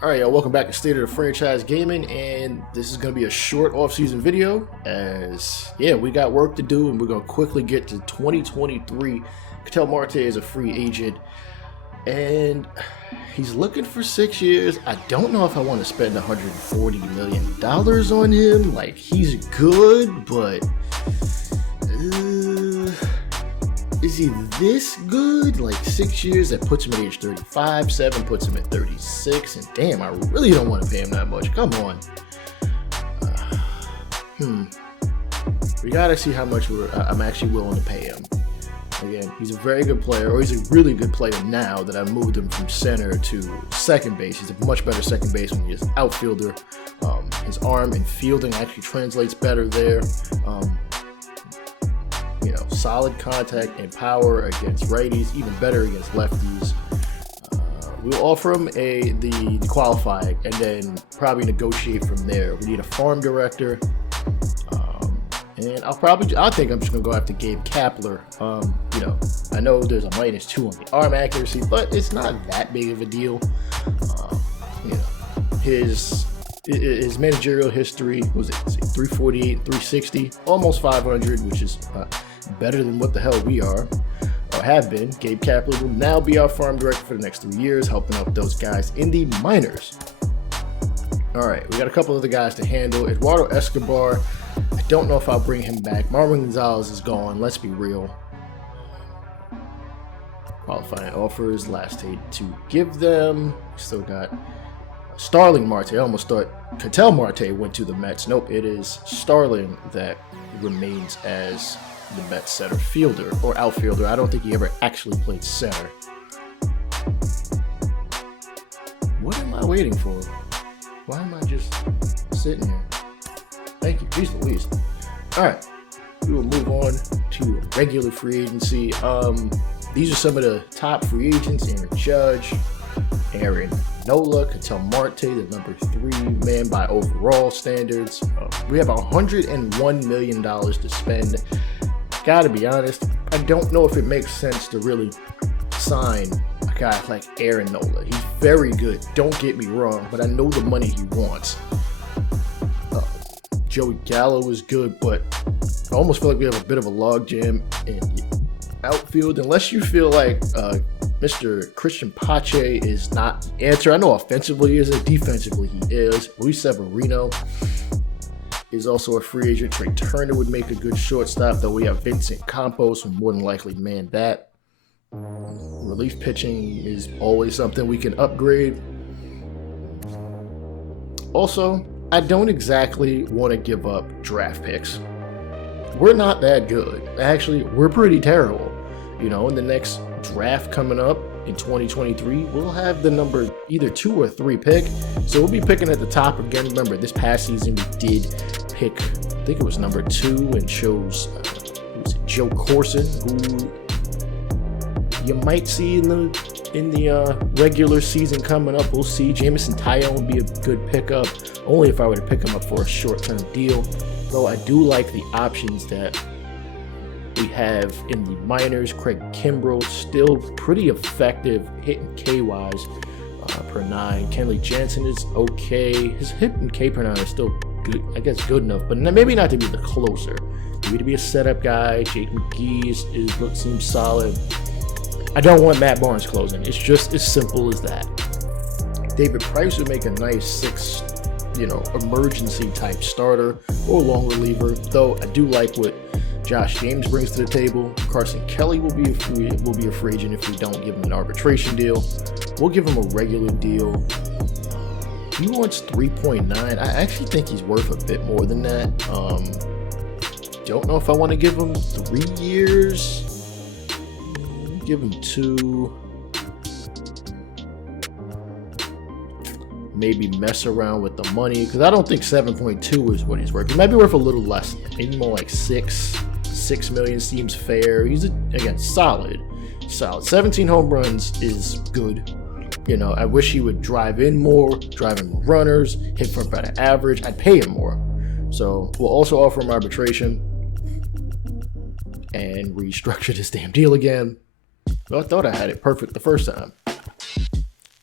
All right, y'all, welcome back to State of the Franchise Gaming, and this is going to be a short off-season video as, we got work to do, and we're going to quickly get to 2023. Ketel Marte is a free agent, and he's looking for 6 years. I don't know if I want to spend $140 million on him. Like, he's good, but is he this good? Like 6 years, that puts him at age 35, 7 puts him at 36, and damn, I really don't want to pay him that much. Come on. We gotta see how much I'm actually willing to pay him. Again, he's a very good player, or he's a really good player now that I moved him from center to second base. He's a much better second baseman. He's an outfielder. His arm and fielding actually translates better there. Solid contact and power against righties, even better against lefties. We'll offer him the qualifying and then probably negotiate from there. We need a farm director, and I think I'm just gonna go after Gabe Kapler. I know there's a -2 on the arm accuracy, but it's not that big of a deal. His managerial history was 348, 360, almost 500, which is better than what the hell we are or have been. Gabe Kapler will now be our farm director for the next 3 years, helping out those guys in the minors. All right, we got a couple other guys to handle. Eduardo Escobar, I don't know if I'll bring him back. Marwin Gonzalez is gone. Let's be real. Qualifying offers, last day to give them. Still got Starling Marte. I almost thought Ketel Marte went to the Mets. Nope, it is Starling that remains as the Mets center fielder or outfielder. I don't think he ever actually played center. What am I waiting for? Why am I just sitting here? Thank you, jeez Louise. All right, we will move on to regular free agency. These are some of the top free agents: Aaron Judge, Aaron Nola, Ketel Marte, the number 3 man by overall standards. We have $101 million to spend. Gotta be honest, I don't know if it makes sense to really sign a guy like Aaron Nola. He's very good, don't get me wrong, but I know the money he wants. Joey Gallo is good, but I almost feel like we have a bit of a logjam in outfield, unless you feel like Mr. Christian Pache is not the answer. I know offensively he isn't, defensively he is. Luis Severino is also a free agent. Trey Turner would make a good shortstop, though we have Vincent Campos who more than likely man that. Relief pitching is always something we can upgrade. Also, I don't exactly want to give up draft picks. We're not that good. Actually, we're pretty terrible. In the next draft coming up in 2023, we'll have the number either 2 or 3 pick. So we'll be picking at the top again. Remember, this past season we did pick, I think it was number 2, and chose Joe Corson, who you might see in the regular season coming up. We'll see. Jamison Tyone would be a good pickup, only if I were to pick him up for a short-term deal. Though I do like the options that we have in the minors. Craig Kimbrell, still pretty effective hitting K-wise per 9. Kenley Jansen is okay. His hit and K per 9 is still good, I guess good enough, but maybe not to be the closer. Maybe to be a setup guy. Jake McGee seems solid. I don't want Matt Barnes closing. It's just as simple as that. David Price would make a nice 6, emergency type starter or long reliever, though I do like what Josh James brings to the table. Carson Kelly will be a free agent if we don't give him an arbitration deal. We'll give him a regular deal. He wants 3.9. I actually think he's worth a bit more than that. Don't know if I want to give him 3 years. Give him 2. Maybe mess around with the money, because I don't think 7.2 is what he's worth. He might be worth a little less, maybe more like 6 million seems fair. He's again solid. 17 home runs is good. I wish he would drive in more runners, hit for about an average. I'd pay him more. So we'll also offer him arbitration and restructure this damn deal again. Well, I thought I had it perfect the first time.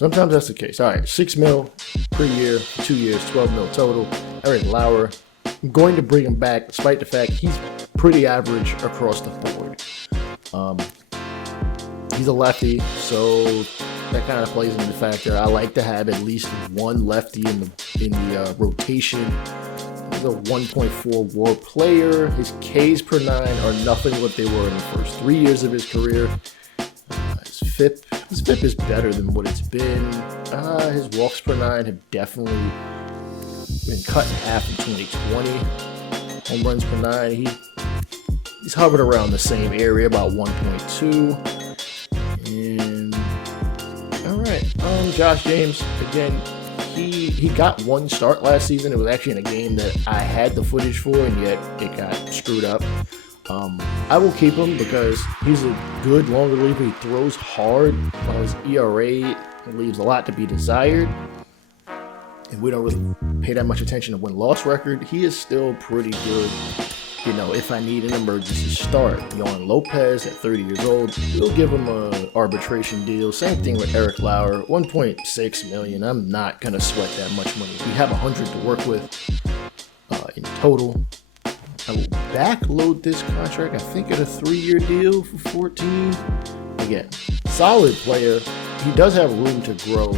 Sometimes that's the case. All right, $6 million per year, 2 years, $12 million total. Eric Lauer, I'm going to bring him back despite the fact he's pretty average across the board. He's a lefty, so that kind of plays into the factor. I like to have at least one lefty in the rotation. He's a 1.4 WAR player. His Ks per 9 are nothing what they were in the first 3 years of his career. His FIP is better than what it's been. His walks per 9 have definitely been cut in half in 2020. Home runs per 9, he's hovered around the same area, about 1.2. And all right, Josh James, again, he got one start last season. It was actually in a game that I had the footage for, and yet it got screwed up. I will keep him because he's a good long reliever. He throws hard, while his ERA leaves a lot to be desired. And we don't really pay that much attention to win-loss record. He is still pretty good. You know, if I need an emergency start, Yohan Lopez at 30 years old, we'll give him an arbitration deal. Same thing with Eric Lauer, $1.6 million. I'm not going to sweat that much money. We have 100 to work with in total. I will backload this contract, I think, at a 3-year deal for 14. Again, solid player. He does have room to grow.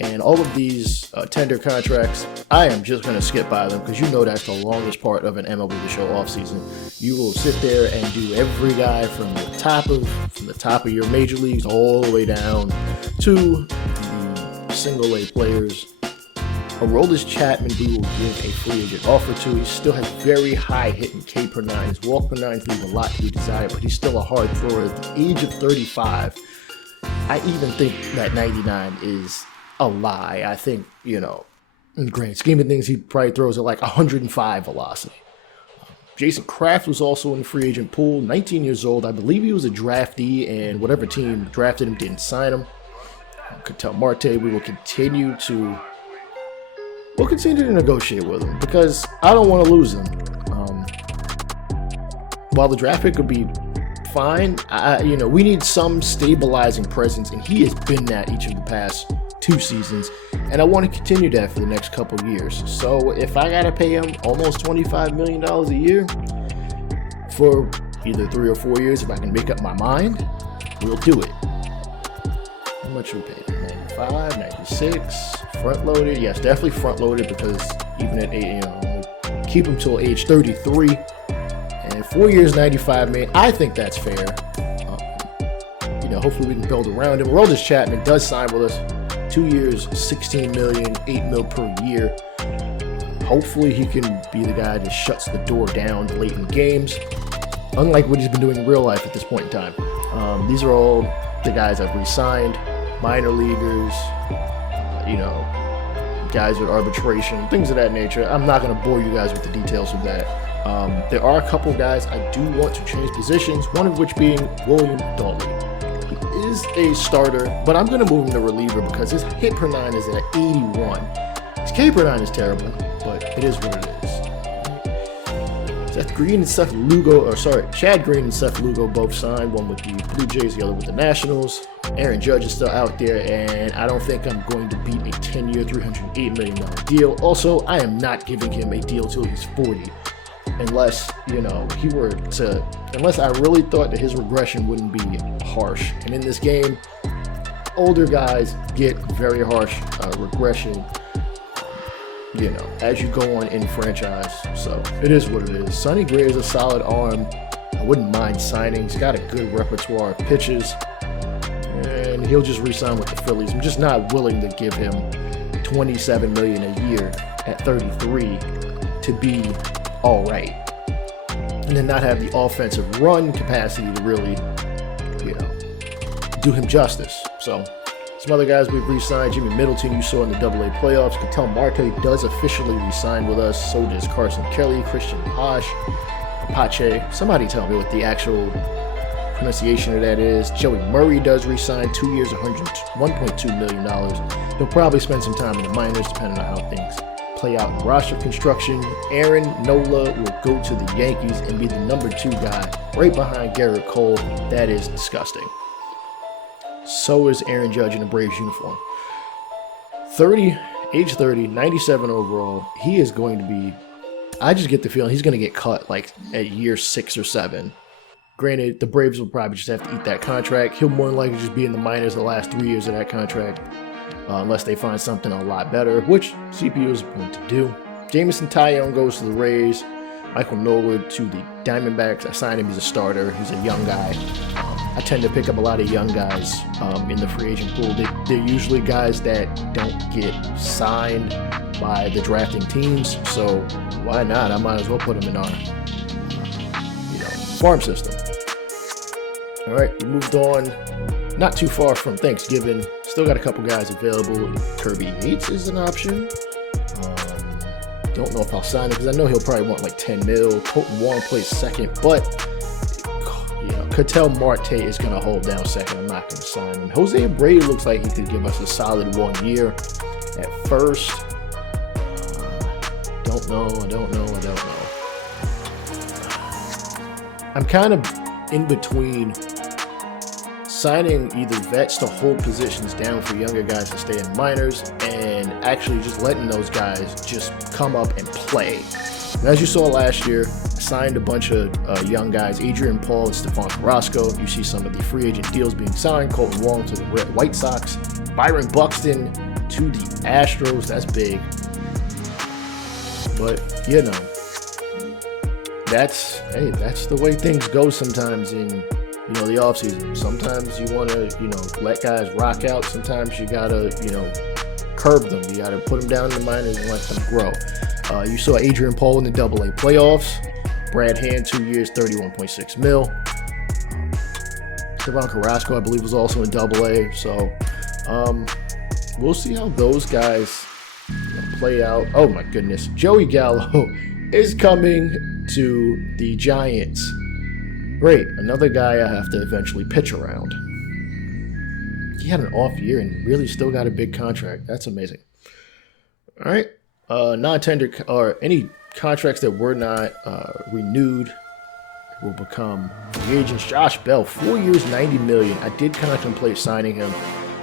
And all of these tender contracts, I am just going to skip by them because you know that's the longest part of an MLB the Show offseason. You will sit there and do every guy from the top of your major leagues all the way down to the single A players. Aroldis Chapman, we will give a free agent offer to. He still has very high hitting K per 9. His walk per 9 leave a lot to be desired, but he's still a hard thrower at the age of 35. I even think that 99 is a lie. I think, you know, in the grand scheme of things, he probably throws at like 105 velocity. Jason Kraft was also in the free agent pool, 19 years old. I believe he was a draftee, and whatever team drafted him didn't sign him. Ketel Marte, we will continue to negotiate with him because I don't want to lose him. While the draft pick could be fine, we need some stabilizing presence, and he has been that each of the past 2 seasons, and I want to continue that for the next couple years. So if I gotta pay him almost $25 million a year for either 3 or 4 years, if I can make up my mind, we'll do it. How much we pay? 95, 96, front loaded. Yes, definitely front loaded because even at keep him till age 33, and 4 years, 95 million. I think that's fair. Hopefully we can build around him. Aroldis Chapman does sign with us. 2 years, $16 million, $8 million per year. Hopefully he can be the guy that shuts the door down late in games, unlike what he's been doing in real life at this point in time. These are all the guys I've re-signed, minor leaguers, guys with arbitration, things of that nature. I'm not going to bore you guys with the details of that. There are a couple of guys I do want to change positions, one of which being William Dolly. He is a starter, but I'm going to move him to reliever because his hit per 9 is at 81. His K per 9 is terrible, but it is what it is. Chad Green and Seth Lugo both signed, one with the Blue Jays, the other with the Nationals. Aaron Judge is still out there, and I don't think I'm going to beat a 10-year, $308 million deal. Also, I am not giving him a deal till he's 40. Unless, unless I really thought that his regression wouldn't be harsh. And in this game, older guys get very harsh regression, as you go on in franchise. So it is what it is. Sonny Gray is a solid arm. I wouldn't mind signing. He's got a good repertoire of pitches, and he'll just re-sign with the Phillies. I'm just not willing to give him $27 million a year at 33 to be all right, and then not have the offensive run capacity to really, do him justice. So some other guys we've re-signed. Jimmy Middleton, you saw in the AA playoffs. Ketel Marte does officially re-sign with us. So does Carson Kelly, Christian Pache. Somebody tell me what the actual pronunciation of that is. Joey Murray does re-sign, 2 years, $1.2 million. He'll probably spend some time in the minors, depending on how things play out in roster construction. Aaron Nola will go to the Yankees and be the number 2 guy right behind Garrett Cole. That is disgusting. So is Aaron Judge in a Braves uniform. age 30, 97 overall. He is going to be, I just get the feeling he's going to get cut like at year 6 or 7. Granted, the Braves will probably just have to eat that contract. He'll more than likely just be in the minors the last 3 years of that contract, unless they find something a lot better, which CPU is going to do. Jameson Taillon goes to the Rays. Michael Norwood to the Diamondbacks. I signed him as a starter. He's a young guy. I tend to pick up a lot of young guys in the free agent pool. They're usually guys that don't get signed by the drafting teams, so why not? I might as well put them in our farm system. All right, we moved on. Not too far from Thanksgiving. Still got a couple guys available. Kirby Yates is an option. Don't know if I'll sign him because I know he'll probably want like 10 mil. Colton Wong plays second, but Ketel Marte is going to hold down second. I'm not going to sign him. Jose Abreu looks like he could give us a solid 1 year at first. I don't know. I'm kind of in between signing either vets to hold positions down for younger guys to stay in minors and actually just letting those guys just come up and play. And as you saw last year, I signed a bunch of young guys, Adrian Paul and Stephon Carrasco. You see some of the free agent deals being signed. Colton Wong to the White Sox. Byron Buxton to the Astros. That's big. But, that's the way things go sometimes in the offseason. Sometimes you want to, let guys rock out. Sometimes you got to, curb them. You got to put them down in the minors and let them grow. You saw Adrian Paul in the AA playoffs. Brad Hand, 2 years, $31.6 mil. Stephon Carrasco, I believe, was also in AA. So we'll see how those guys play out. Oh, my goodness. Joey Gallo is coming to the Giants. Great, another guy I have to eventually pitch around. He had an off year and really still got a big contract. That's amazing. All right, non-tender or any contracts that were not renewed will become free agents. Josh Bell, 4 years, $90 million. I did contemplate signing him.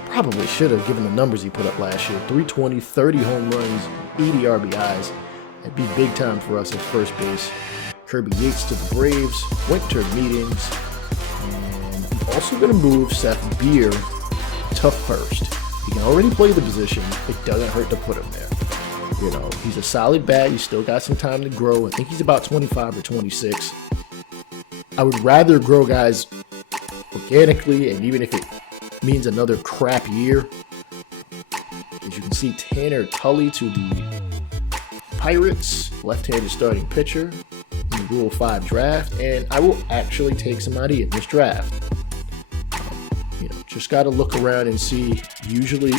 Probably should have given the numbers he put up last year. 320, 30 home runs, 80 RBIs. That'd be big time for us at first base. Kirby Yates to the Braves, winter meetings, and I'm also going to move Seth Beer to first. He can already play the position. It doesn't hurt to put him there. He's a solid bat. He's still got some time to grow. I think he's about 25 or 26. I would rather grow guys organically, and even if it means another crap year. As you can see, Tanner Tully to the Pirates, left-handed starting pitcher. In the Rule 5 draft, and I will actually take somebody in this draft. Just got to look around and see. Usually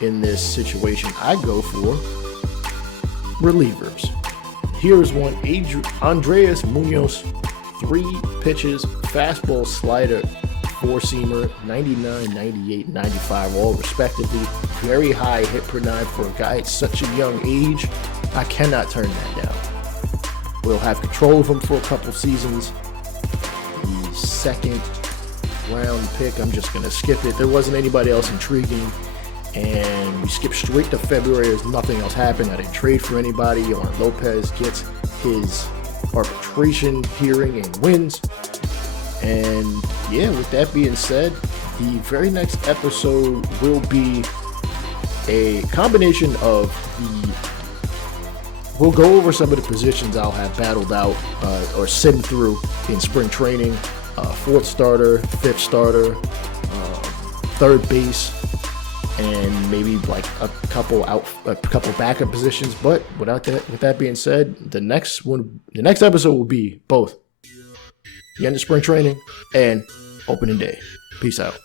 in this situation, I go for relievers. Here's one, Andres Munoz, 3 pitches, fastball, slider, 4-seamer, 99, 98, 95, all respectively. Very high hit per 9 for a guy at such a young age. I cannot turn that down. We'll have control of him for a couple seasons. The second round pick, I'm just going to skip it. There wasn't anybody else intriguing. And we skipped straight to February as nothing else happened. I didn't trade for anybody. Yohan Lopez gets his arbitration hearing and wins. And with that being said, the very next episode will be a combination of we'll go over some of the positions I'll have battled out or simmed through in spring training. 4th starter, 5th starter, 3rd base, and maybe like a couple backup positions. But with that being said, the next episode will be both the end of spring training and opening day. Peace out.